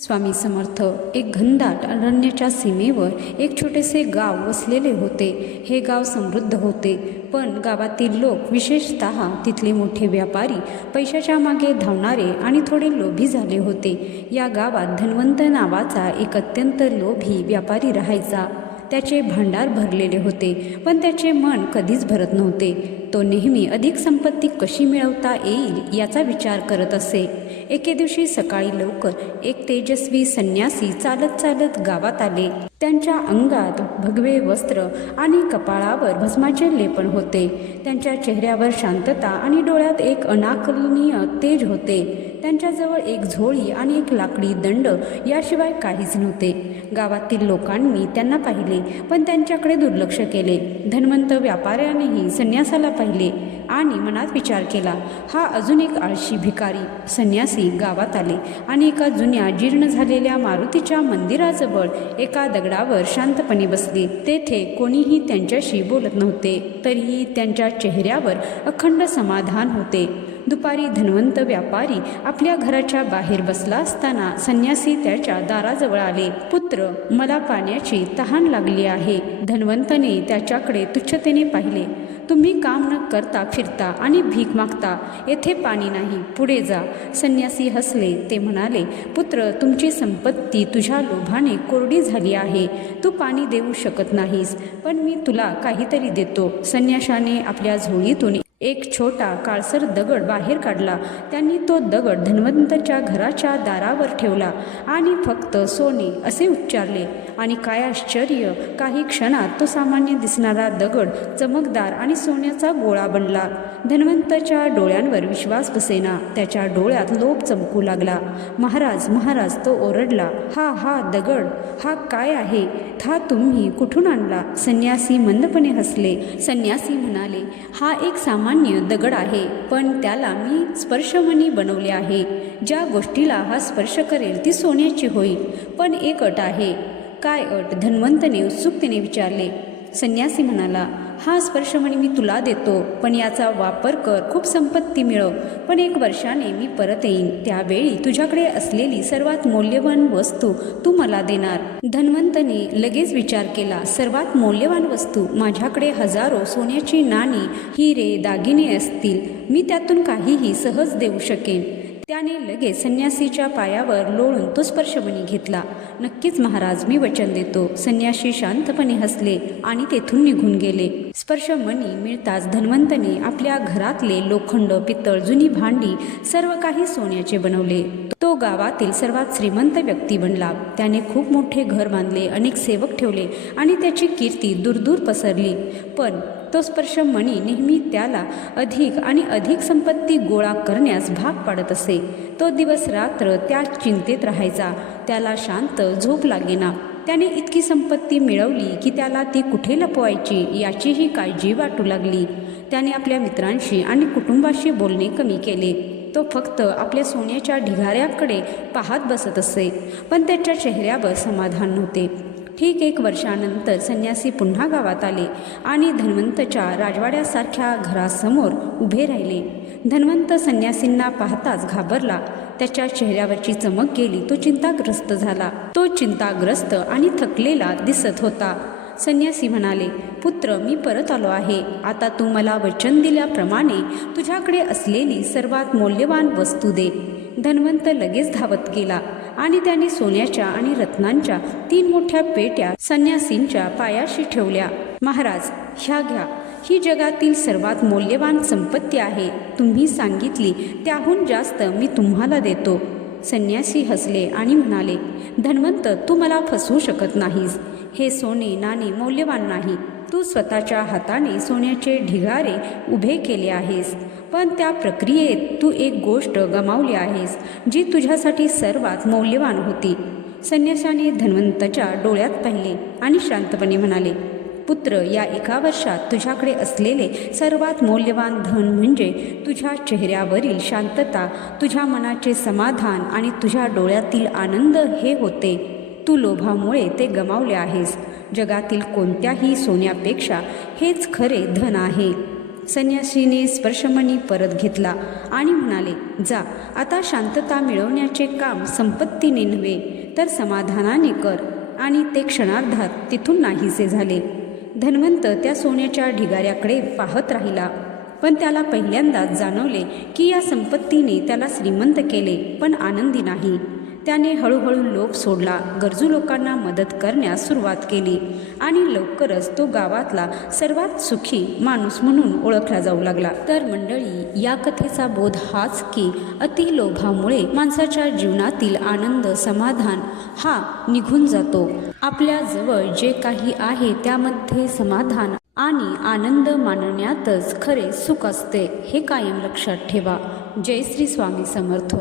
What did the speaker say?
स्वामी समर्थ एक घनदाट अरण्याच्या सीमेवर एक छोटेसे गाव वसलेले होते. हे गाव समृद्ध होते. पण गावातील लोक विशेषत तिथले मोठे व्यापारी पैशाच्या मागे धावणारे आणि थोडे लोभी झाले होते. या गावात धन्वंत नावाचा एक अत्यंत लोभी व्यापारी राहायचा. त्याचे भांडार भरलेले होते पण त्याचे मन कधीच भरत नव्हते. तो नेहमी अधिक संपत्ती कशी मिळवता येईल याचा विचार करत असे. एके दिवशी सकाळी लवकर एक तेजस्वी संन्यासी चालत चालत गावात आले. त्यांच्या अंगात भगवे वस्त्र आणि कपाळावर भस्माचे लेपन होते. त्यांच्या चेहऱ्यावर शांतता आणि डोळ्यात एक अनाकलनीय तेज होते. त्यांच्याजवळ एक झोळी आणि एक लाकडी दंड याशिवाय काहीच नव्हते. गावातील लोकांनी त्यांना पाहिले पण त्यांच्याकडे दुर्लक्ष केले. धनवंत व्यापाऱ्यानेही संन्यासाला पाहिले आणि मनात विचार केला हा अजून एक आळशी भिकारी संन्यासी गावात आले आणि एका जुन्या जीर्ण झालेल्या मारुतीच्या मंदिराजवळ एका दगडावर शांतपणे बसले. तेथे कोणीही त्यांच्याशी बोलत नव्हते तरीही त्यांच्या चेहऱ्यावर अखंड समाधान होते. दुपारी धनवंत व्यापारी आपल्या घराच्या बाहेर बसला असताना संन्यासी त्याच्या दाराजवळ आले. पुत्र मला पाण्याची तहान लागली आहे. धनवंतने त्याच्याकडे तुच्छतेने पाहिले. तुम्ही काम न करता फिरता आणि भीक मागता. येथे पाणी नाही. पुढे जा. संन्यासी हसले. ते म्हणाले पुत्र तुमची संपत्ती तुझ्या लोभाने कोरडी झाली आहे. तू पाणी देऊ शकत नाहीस पण मी तुला काहीतरी देतो. संन्याशाने आपल्या झोळीतून एक छोटा काळसर दगड बाहेर काढला. त्यांनी तो दगड धन्वंतच्या घराच्या दारावर ठेवला आणि फक्त सोने असे उच्चारले. आणि काय आश्चर्य काही क्षणात तो सामान्य दिसणारा दगड चमकदार आणि सोन्याचा गोळा बनला. धन्वंतच्या डोळ्यांवर विश्वास बसेना त्याच्या डोळ्यात लोभ चमकू लागला. महाराज महाराज तो ओरडला हा हा दगड हा काय आहे? हा तुम्ही कुठून आणला? संन्यासी मंदपणे हसले. संन्यासी म्हणाले हा एक सामान्य दगड आहे पण त्याला मी स्पर्शमणी बनवले आहे. ज्या गोष्टीला हा स्पर्श करेल ती सोन्याची होईल. पण एक अट आहे. काय अट धन्वंतने उत्सुकतेने विचारले. संन्यासी म्हणाला हा स्पर्शमणी मी तुला देतो पण याचा वापर कर खूप संपत्ती मिळव. पण एक वर्षाने मी परत येईन. त्यावेळी तुझ्याकडे असलेली सर्वात मौल्यवान वस्तू तू मला देणार. धन्वंतने लगेच विचार केला सर्वात मौल्यवान वस्तू माझ्याकडे हजारो सोन्याची नाणी हिरे दागिने असतील. मी त्यातून काहीही सहज देऊ शकेन. त्याने लगेच संन्यासीच्या पायावर लोळून तो स्पर्शमणी घेतला. नक्कीच महाराज मी वचन देतो. संन्यासी शांतपणे हसले आणि तेथून निघून गेले. स्पर्श स्पर्शमणी मिळताच धन्वंतने आपल्या घरातले लोखंड पितळ जुनी भांडी सर्व काही सोन्याचे बनवले. तो गावातील सर्वात श्रीमंत व्यक्ती बनला. त्याने खूप मोठे घर बांधले अनेक सेवक ठेवले आणि त्याची कीर्ती दूरदूर पसरली. पण तो स्पर्श मणी नेहमी त्याला अधिक आणि अधिक संपत्ती गोळा करण्यास भाग पाडत असे. तो दिवस रात्र त्या चिंतेत राहायचा. त्याला शांत झोप लागेना त्याने इतकी संपत्ती मिळवली की त्याला ती कुठे लपवायची याचीही काळजी वाटू लागली. त्याने आपल्या मित्रांशी आणि कुटुंबाशी बोलणे कमी केले. तो फक्त आपल्या सोन्याच्या ढिगाऱ्याकडे पाहत बसत असे पण त्याच्या चेहऱ्यावर समाधान नव्हते. ठीक एक वर्षानंतर संन्यासी पुन्हा गावात आले आणि धन्वंतच्या राजवाड्यासारख्या घरासमोर उभे राहिले. धन्वंत संन्यासींना पाहताच घाबरला. त्याच्या चेहऱ्यावरची चमक गेली तो चिंताग्रस्त झाला. तो चिंताग्रस्त आणि थकलेला दिसत होता. संन्यासी म्हणाले पुत्र मी परत आलो आहे. आता तू मला वचन दिल्याप्रमाणे तुझ्याकडे असलेली सर्वात मौल्यवान वस्तू दे. धन्वंत लगेच धावत गेला आणि त्याने सोन्याच्या आणि रत्नांच्या तीन मोठ्या पेट्या संन्यासींच्या पायाशी ठेवल्या. महाराज ह्या घ्या. ही जगातील सर्वात मौल्यवान संपत्ती आहे. तुम्ही सांगितली त्याहून जास्त मी तुम्हाला देतो. संन्यासी हसले आणि म्हणाले धन्वंत तू मला फसवू शकत नाहीस. हे सोने नाणे मौल्यवान नाही. तू स्वतःच्या हाताने सोन्याचे ढिगारे उभे केले आहेस. पण त्या प्रक्रियेत तू एक गोष्ट गमावली आहेस जी तुझ्यासाठी सर्वात मौल्यवान होती. संन्यासाने धन्वंतच्या डोळ्यात पाहिले आणि शांतपणे म्हणाले पुत्र या एका वर्षात तुझ्याकडे असलेले सर्वात मौल्यवान धन म्हणजे तुझ्या चेहऱ्यावरील शांतता तुझ्या मनाचे समाधान आणि तुझ्या डोळ्यातील आनंद हे होते. तू लोभामुळे ते गमावले आहेस. जगातील कोणत्याही सोन्यापेक्षा हेच खरे धन आहे. संन्यासीने स्पर्शमणी परत घेतला आणि म्हणाले जा आता शांतता मिळवण्याचे काम संपत्तीने नव्हे तर समाधानाने कर. आणि ते क्षणार्धात तिथून नाहीसे झाले. धन्वंत त्या सोन्याच्या ढिगाऱ्याकडे पाहत राहिला. पण त्याला पहिल्यांदाच जाणवले की या संपत्तीने त्याला श्रीमंत केले पण आनंदी नाही. त्याने हळूहळू लोभ सोडला गरजू लोकांना मदत करण्यास सुरुवात केली आणि लवकरच तो गावातला सर्वात सुखी माणूस म्हणून ओळखला जाऊ लागला. तर मंडळी या कथेचा बोध हाच की अतिलोभामुळे माणसाच्या जीवनातील आनंद समाधान हा निघून जातो. आपल्या जवळ जे काही आहे त्यामध्ये समाधान आणि आनंद मानण्यातच खरे सुख असते हे कायम लक्षात ठेवा. जय श्री स्वामी समर्थ.